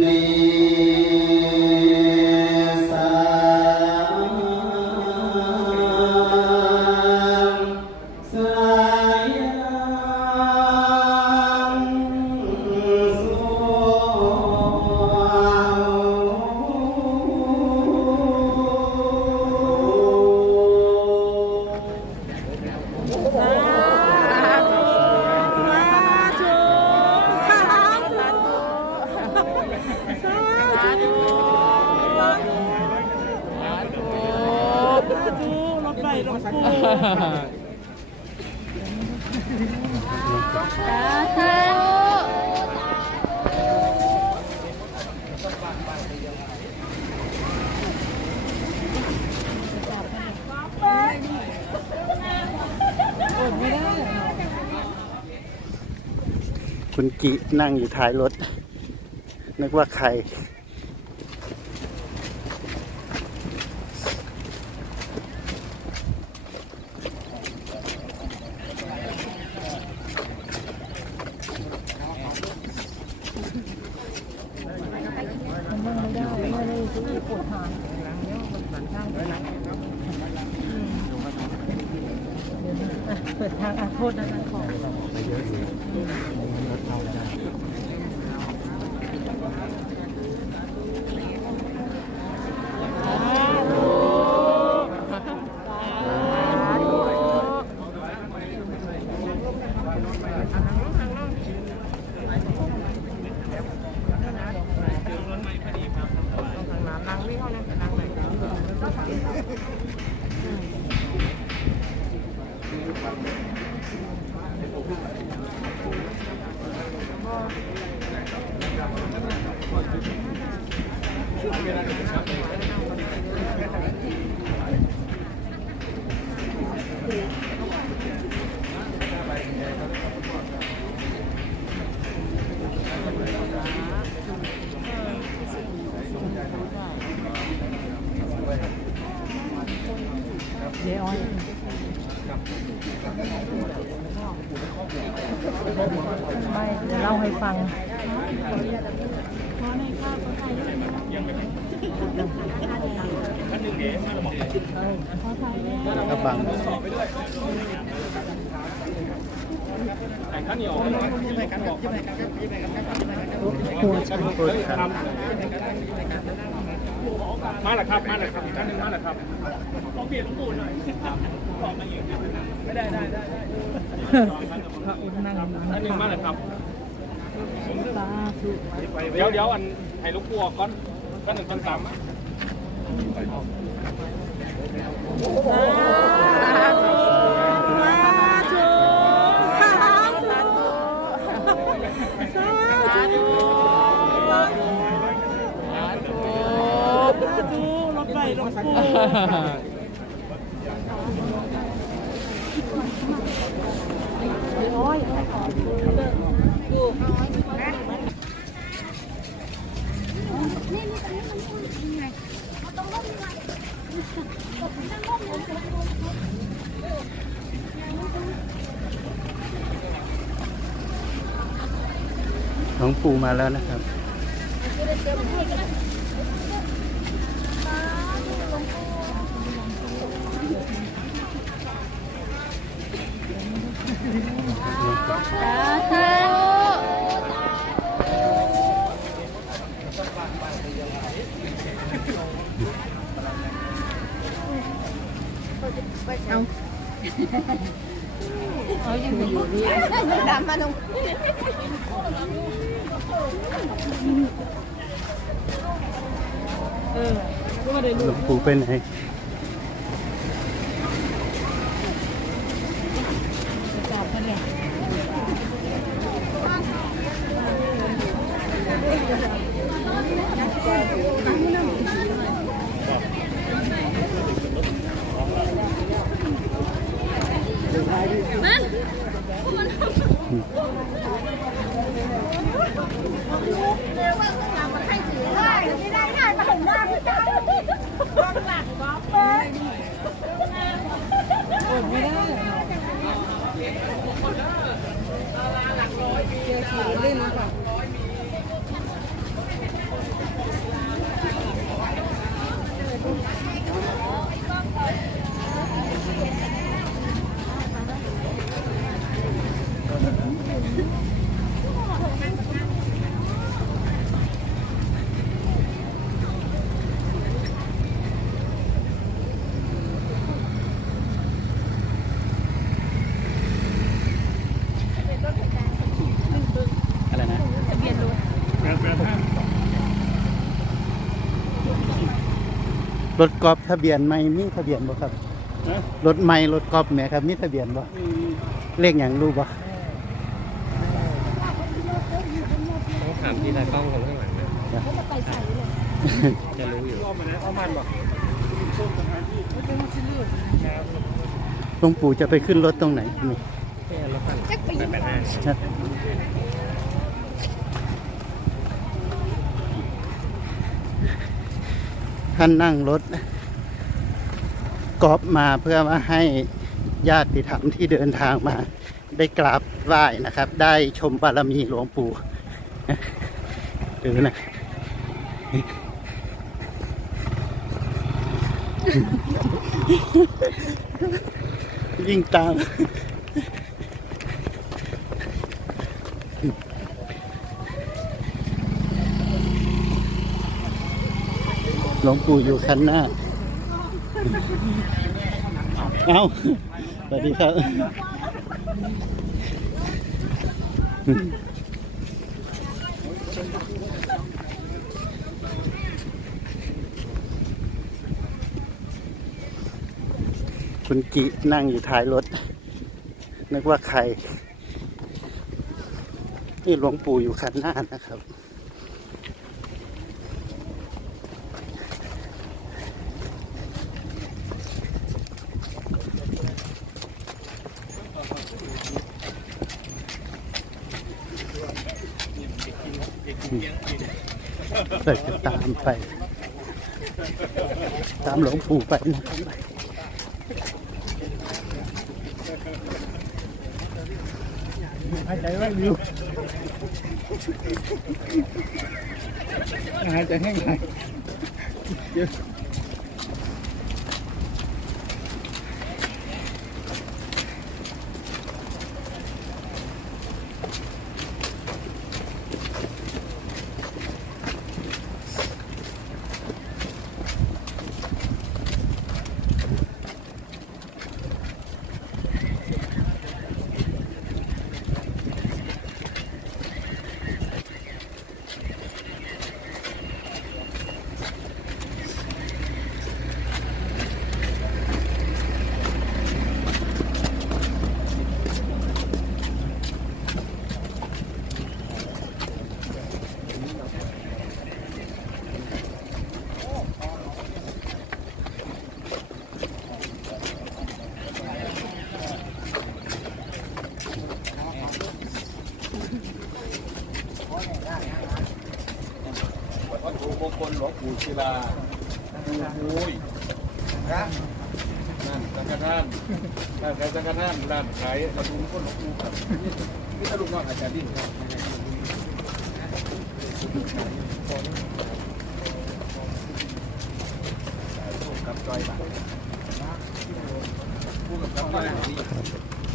เคุณกินั่งอยู่ท้ายรถ นึกว่าใคร เปิดทางอะโทษนะขอ เย้อ้อยไม่จะเล่าให้ฟัง กระบังหัวฉันพูดครับมาแล้วครับ มาแล้วครับท่านหนึงมาแล้วครับลองเปลี่ยนหลวงปู่หน่อยขอมาอีกไม่ได้ได้ได้ได้พระอุ้มนั่งท่านหนึงมาแล้วครับสาธุ เดี๋ยวเดี๋ยวอันให้ลูกปู่ออกก่อนหนึ่งคนสามรถไฟรถปูโอ้ย หลวงปู่มาแล้วนะครับ เออก็ไม่ได้หลรู้วงปู่ไปไหนไง ถกอล์ฟทะเบียนไม่มีทะเบียนบ่ครับ นะรถไม่รถกอล์ฟแหมครับมีทะเบียนบ่อืมเลขอย่างรู้บ่ต้องถามที่ตากล้องคนข้างหลังนะจะรู้อยู่รอบมาแล้วเอามันบ่ส้มสถานที่หลวงปู่จะไปขึ้นรถตรงไหนนี่แค่รถคันแปดแปดห้าครั ท่านนั่งรถกอล์ฟมาเพื่อมาให้ญาติธรรมที่เดินทางมา ได้กราบไหว้นะครับ ได้ชมบารมีหลวงปู่ดูนะยิ่งตาม หลวงปู่อยู่คันหน้า เอาสวัสดีครับ คุณกินั่งอยู่ท้ายรถ นึกว่าใคร นี่หลวงปู่อยู่คันหน้านะครับ เราจะตามไป ตามหลวงปู่ไปนะหายใจไม่อยู่หายใจแห้งไหวั วงปู่ศิลาปู่มุ้ยนะนั่นจักฆทานร้านขายสักรัานร้านขายกระดุมก้นหลวงปู่ครับนี่ถ้าลูกน้องอาจารย์ดิ้นคผู้กับจอยบ้างผู้กับจอยบ้าง